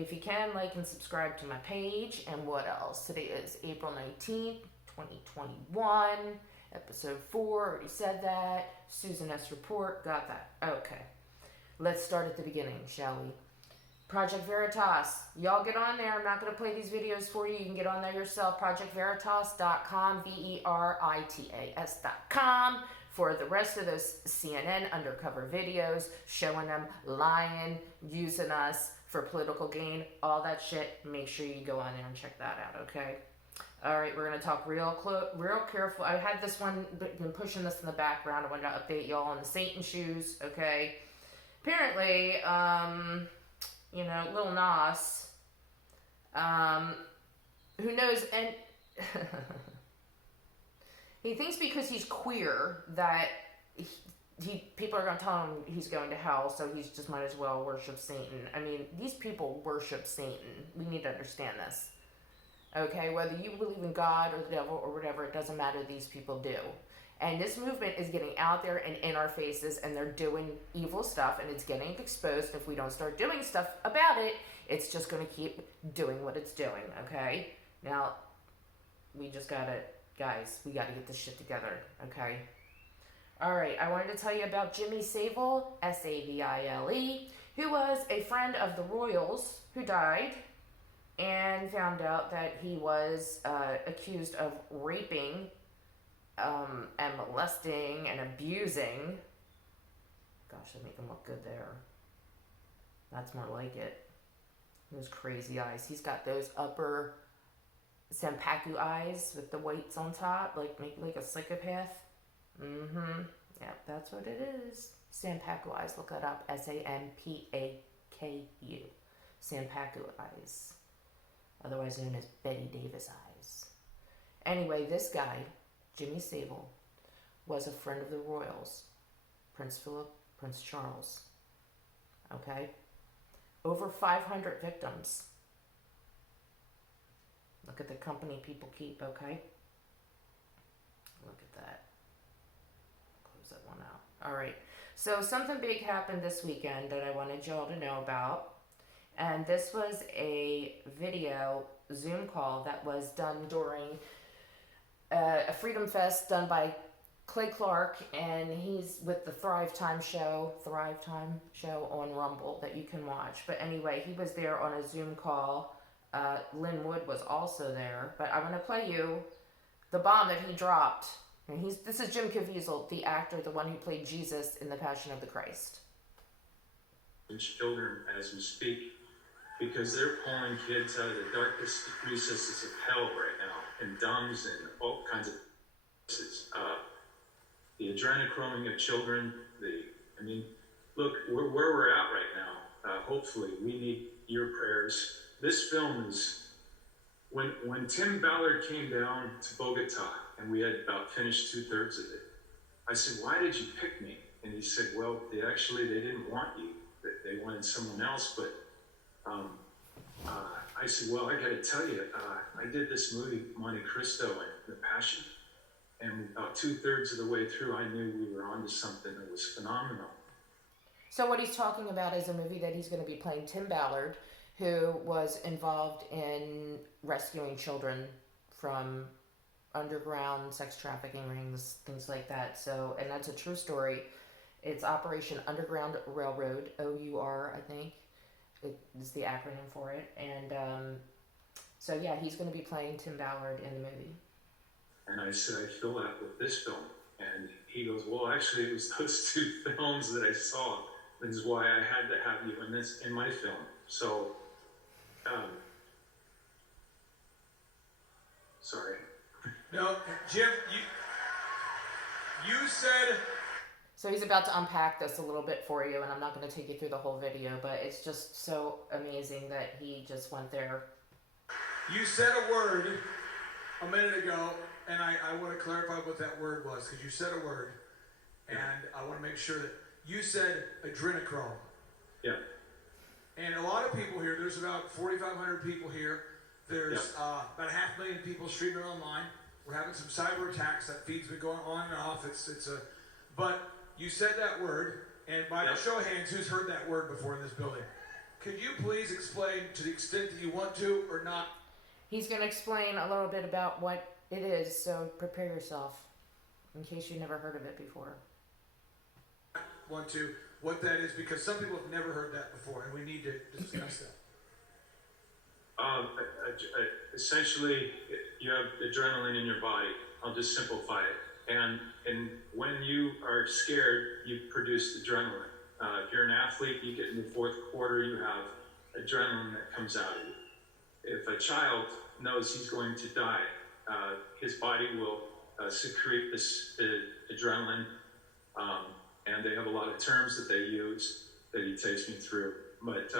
if you can, like and subscribe to my page. And what else? Today is April 19th, 2021. Episode 4, already said that. Susan Ess Report, got that. Okay. Let's start at the beginning, shall we? Project Veritas. Y'all get on there. I'm not going to play these videos for you. You can get on there yourself. ProjectVeritas.com, VERITAS.com, for the rest of those CNN undercover videos showing them lying, using us for political gain, all that shit. Make sure you go on there and check that out, okay? All right, we're going to talk real careful. I had this one, been pushing this in the background. I wanted to update y'all on the Satan shoes, okay? Apparently, you know, Lil Nas, who knows, and he thinks because he's queer that people are going to tell him he's going to hell, so he's just might as well worship Satan. I mean, these people worship Satan. We need to understand this. Okay, whether you believe in God or the devil or whatever, it doesn't matter. These people do. And this movement is getting out there and in our faces, and they're doing evil stuff, and it's getting exposed. If we don't start doing stuff about it, it's just going to keep doing what it's doing, okay? Now, we just got to, guys, we got to get this shit together, okay? All right, I wanted to tell you about Jimmy Savile, S-A-V-I-L-E, who was a friend of the Royals who died, and found out that he was accused of raping and molesting and abusing. Gosh, they make him look good there. That's more like it. Those crazy eyes. He's got those upper Sampaku eyes with the whites on top, like a psychopath. Mm-hmm. Yeah, that's what it is. Sampaku eyes. Look that up. S-A-M-P-A-K-U. Sampaku eyes. Otherwise known as Betty Davis eyes. Anyway, this guy, Jimmy Savile, was a friend of the Royals. Prince Philip, Prince Charles. Okay? Over 500 victims. Look at the company people keep, okay? Look at that. Close that one out. All right. So something big happened this weekend that I wanted y'all to know about. And this was a video Zoom call that was done during a Freedom Fest done by Clay Clark, and he's with the Thrive Time show on Rumble that you can watch. But anyway, he was there on a Zoom call. Lynn Wood was also there. But I'm going to play you the bomb that he dropped. And this is Jim Caviezel, the actor, the one who played Jesus in The Passion of the Christ. Children as we speak, because they're pulling kids out of the darkest recesses of hell right now, and dumbs and all kinds of places. The adrenochroming of children. Look, where we're at right now. Hopefully, we need your prayers. This film is when Tim Ballard came down to Bogota, and we had about finished 2/3 of it. I said, "Why did you pick me?" And he said, "Well, they didn't want you. They wanted someone else." But I said, "Well, I got to tell you, I did this movie, Monte Cristo and The Passion, and about 2/3 of the way through, I knew we were onto something that was phenomenal." So what he's talking about is a movie that he's going to be playing Tim Ballard, who was involved in rescuing children from underground sex trafficking rings, things like that. So, and that's a true story. It's Operation Underground Railroad, OUR, I think. It is the acronym for it. And so, yeah, he's going to be playing Tim Ballard in the movie. And I said, "I feel that with this film." And he goes, "Well, actually, it was those two films that I saw. This is why I had to have you in my film." So, sorry. No, Jim, you said... So he's about to unpack this a little bit for you, and I'm not going to take you through the whole video, but it's just so amazing that he just went there. You said a word a minute ago, and I want to clarify what that word was, because you said a word, and I want to make sure that you said adrenochrome. Yeah. And a lot of people here, there's about 4,500 people here. There's about 500,000 people streaming online. We're having some cyber attacks. That feed's been going on and off. But you said that word, and by the show of hands, who's heard that word before in this building? Could you please explain to the extent that you want to or not? He's going to explain a little bit about what it is, so prepare yourself in case you never heard of it before. Want to what that is, because some people have never heard that before, and we need to discuss that. Essentially, you have adrenaline in your body. I'll just simplify it. And when you are scared, you produce adrenaline. If you're an athlete, you get in the fourth quarter, you have adrenaline that comes out of you. If a child knows he's going to die, his body will secrete this adrenaline, and they have a lot of terms that they use that he takes me through. But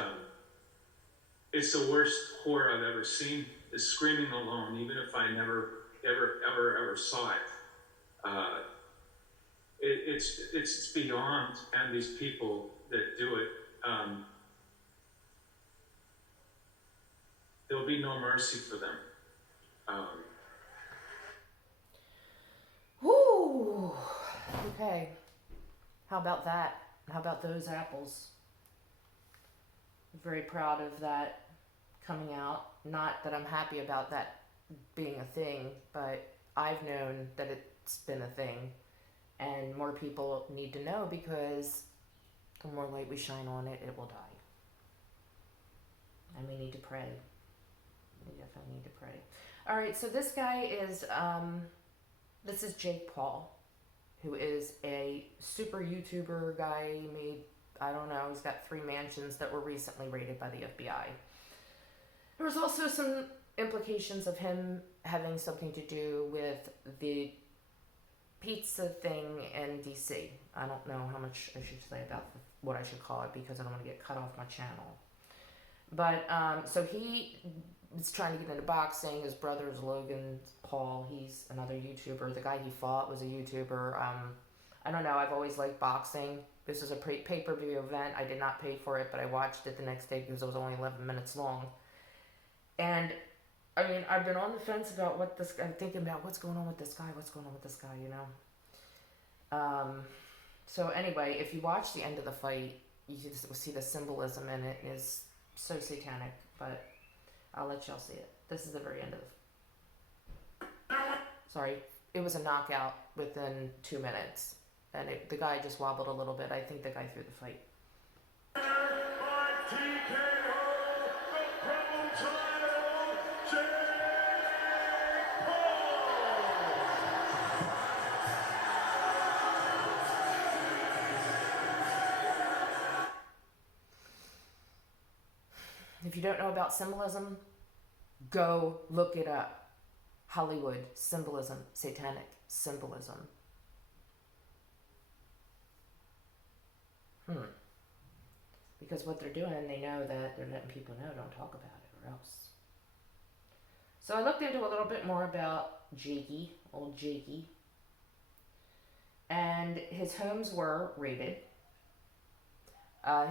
it's the worst horror I've ever seen, is screaming alone, even if I never, ever saw it. It's beyond, and these people that do it, there'll be no mercy for them. Whoo! Okay. How about that? How about those apples? Very proud of that coming out. Not that I'm happy about that being a thing, but I've known that it's been a thing. And more people need to know, because the more light we shine on it, it will die. And we need to pray. We definitely need to pray. All right, so this guy is, this is Jake Paul, who is a super YouTuber guy. He made, I don't know, he's got 3 mansions that were recently raided by the FBI. There was also some implications of him having something to do with the pizza thing in DC. I don't know how much I should say about what I should call it, because I don't want to get cut off my channel. But so he was trying to get into boxing. His brother is Logan Paul. He's another YouTuber. The guy he fought was a YouTuber. I don't know. I've always liked boxing. This is a pay-per-view event. I did not pay for it, but I watched it the next day because it was only 11 minutes long. And I mean, I've been on the fence about what this. I'm thinking about what's going on with this guy. What's going on with this guy? You know. So anyway, if you watch the end of the fight, you just see the symbolism in it is so satanic. But I'll let y'all see it. This is the very end of the. Sorry, it was a knockout within 2 minutes, and the guy just wobbled a little bit. I think the guy threw the fight. If you don't know about symbolism, go look it up. Hollywood symbolism, satanic symbolism. Because what they're doing, they know that they're letting people know, don't talk about it or else. So I looked into a little bit more about Jakey, old Jakey. And his homes were raided.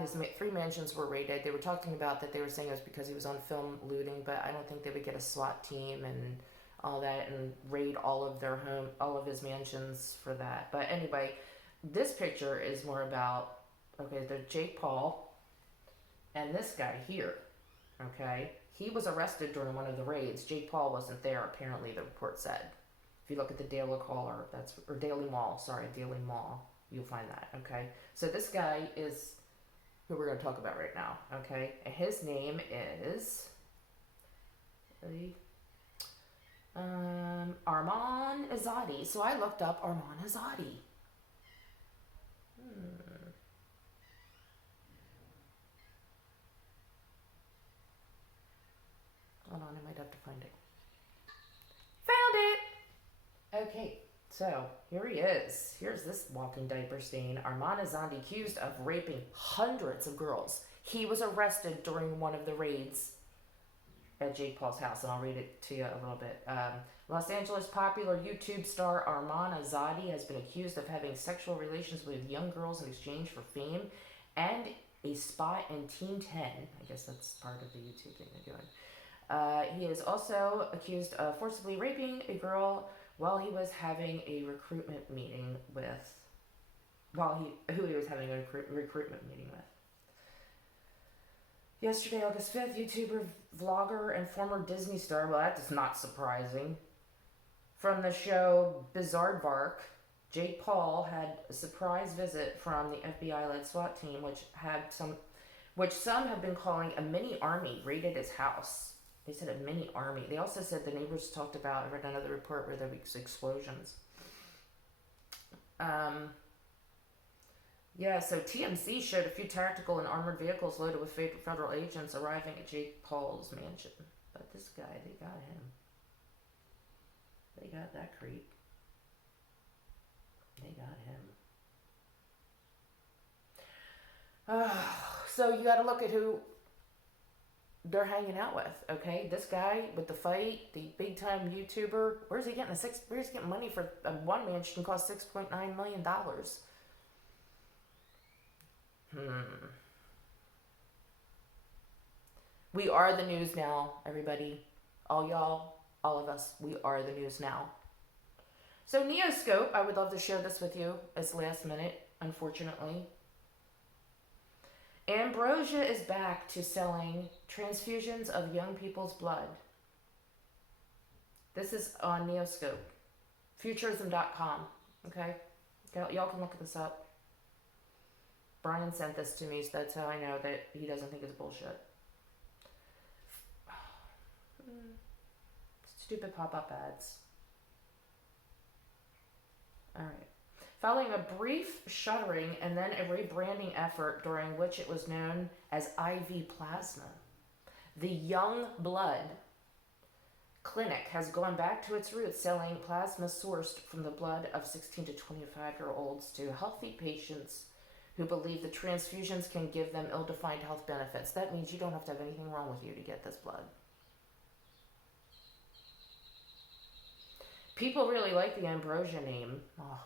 His 3 mansions were raided. They were talking about that they were saying it was because he was on film looting, but I don't think they would get a SWAT team and all that and raid all of his mansions for that. But anyway, this picture is more about, okay, the Jake Paul and this guy here, okay? He was arrested during one of the raids. Jake Paul wasn't there, apparently, the report said. If you look at the Daily Caller, Daily Mall, you'll find that, okay? So this guy is who we're going to talk about right now, okay? And his name is Arman Azadi. So I looked up Arman Azadi. Hold on, I might have to find it. Found it! Okay, so here he is. Here's this walking diaper stain. Arman Azadi, accused of raping hundreds of girls. He was arrested during one of the raids at Jake Paul's house, and I'll read it to you a little bit. Los Angeles popular YouTube star Arman Azadi has been accused of having sexual relations with young girls in exchange for fame and a spot in Teen 10. I guess that's part of the YouTube thing they're doing. He is also accused of forcibly raping a girl while he was having a recruitment meeting with. Who he was having a recruitment meeting with. Yesterday, August 5th, YouTuber, vlogger, and former Disney star, well, that is not surprising, from the show Bizarre Jake Paul had a surprise visit from the FBI-led SWAT team, which some have been calling a mini army, raided his house. They said a mini army. They also said the neighbors talked about, I read another report where there was explosions. Yeah, so TMZ showed a few tactical and armored vehicles loaded with federal agents arriving at Jake Paul's mansion. But this guy, they got him. They got that creep. They got him. So you gotta look at who they're hanging out with, okay? This guy with the fight, the big time YouTuber, where's he getting money for one mansion cost $6.9 million? We are the news now, everybody. All y'all, all of us, we are the news now. So Neoscope, I would love to share this with you. It's last minute, unfortunately. Ambrosia is back to selling transfusions of young people's blood. This is on Neoscope. Futurism.com. Okay? Y'all can look this up. Brian sent this to me, so that's how I know that he doesn't think it's bullshit. Stupid pop-up ads. Alright. Following a brief shuttering and then a rebranding effort during which it was known as IV Plasma, the Young Blood Clinic has gone back to its roots, selling plasma sourced from the blood of 16 to 25-year-olds to healthy patients who believe the transfusions can give them ill-defined health benefits. That means you don't have to have anything wrong with you to get this blood. People really like the Ambrosia name. Oh,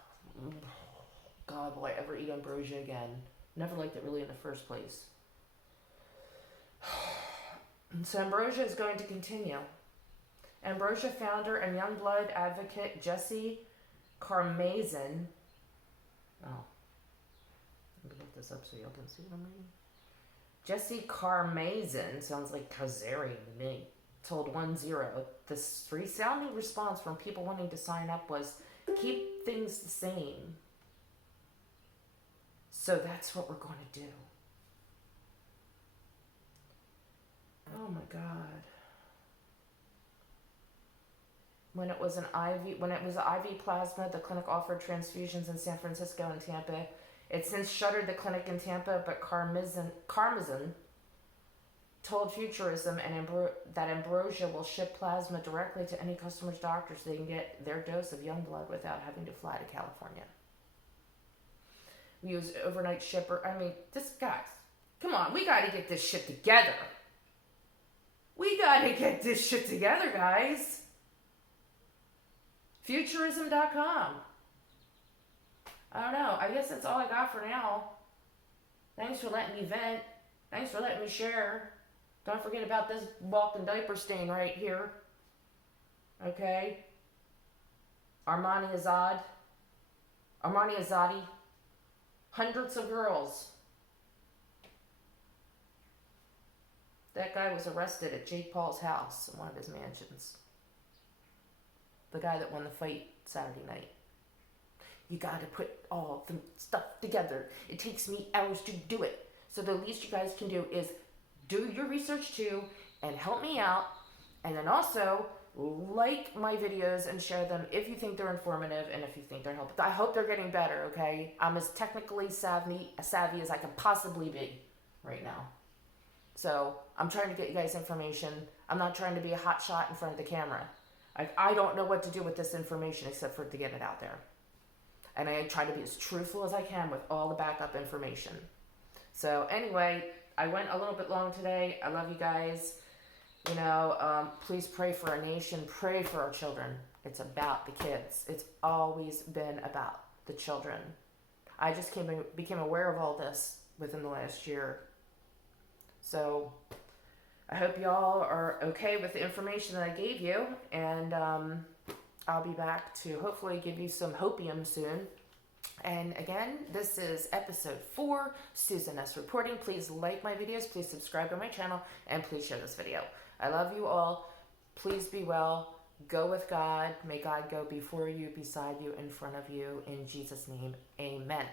God, will I ever eat Ambrosia again? Never liked it really in the first place. So Ambrosia is going to continue. Ambrosia founder and young blood advocate Jesse Karmazin. Oh. Let me look this up so y'all can see what I mean. Jesse Karmazin, sounds like Kazarian to me, told 1-0. This resounding response from people wanting to sign up was, keep things the same. So that's what we're going to do. Oh my God. When it was IV plasma, the clinic offered transfusions in San Francisco and Tampa. It since shuttered the clinic in Tampa, but Karmazin told Futurism that Ambrosia will ship plasma directly to any customer's doctor so they can get their dose of young blood without having to fly to California. We use overnight shipper. I mean, come on, we got to get this shit together. We got to get this shit together, guys. Futurism.com. I don't know. I guess that's all I got for now. Thanks for letting me vent. Thanks for letting me share. Don't forget about this walking diaper stain right here. Okay? Armani Azadi. Hundreds of girls. That guy was arrested at Jake Paul's house in one of his mansions. The guy that won the fight Saturday night. You gotta put all the stuff together. It takes me hours to do it. So the least you guys can do is do your research too and help me out. And then also like my videos and share them if you think they're informative and if you think they're helpful. I hope they're getting better, okay? I'm as technically savvy as I can possibly be right now. So I'm trying to get you guys information. I'm not trying to be a hot shot in front of the camera. I don't know what to do with this information except for to get it out there. And I try to be as truthful as I can with all the backup information. So anyway, I went a little bit long today. I love you guys. You know, please pray for our nation. Pray for our children. It's about the kids. It's always been about the children. I just became aware of all this within the last year. So I hope y'all are okay with the information that I gave you. And I'll be back to hopefully give you some hopium soon. And again, this is episode 4, Susan Ess reporting. Please like my videos, please subscribe to my channel, and please share this video. I love you all. Please be well. Go with God. May God go before you, beside you, in front of you. In Jesus' name, amen.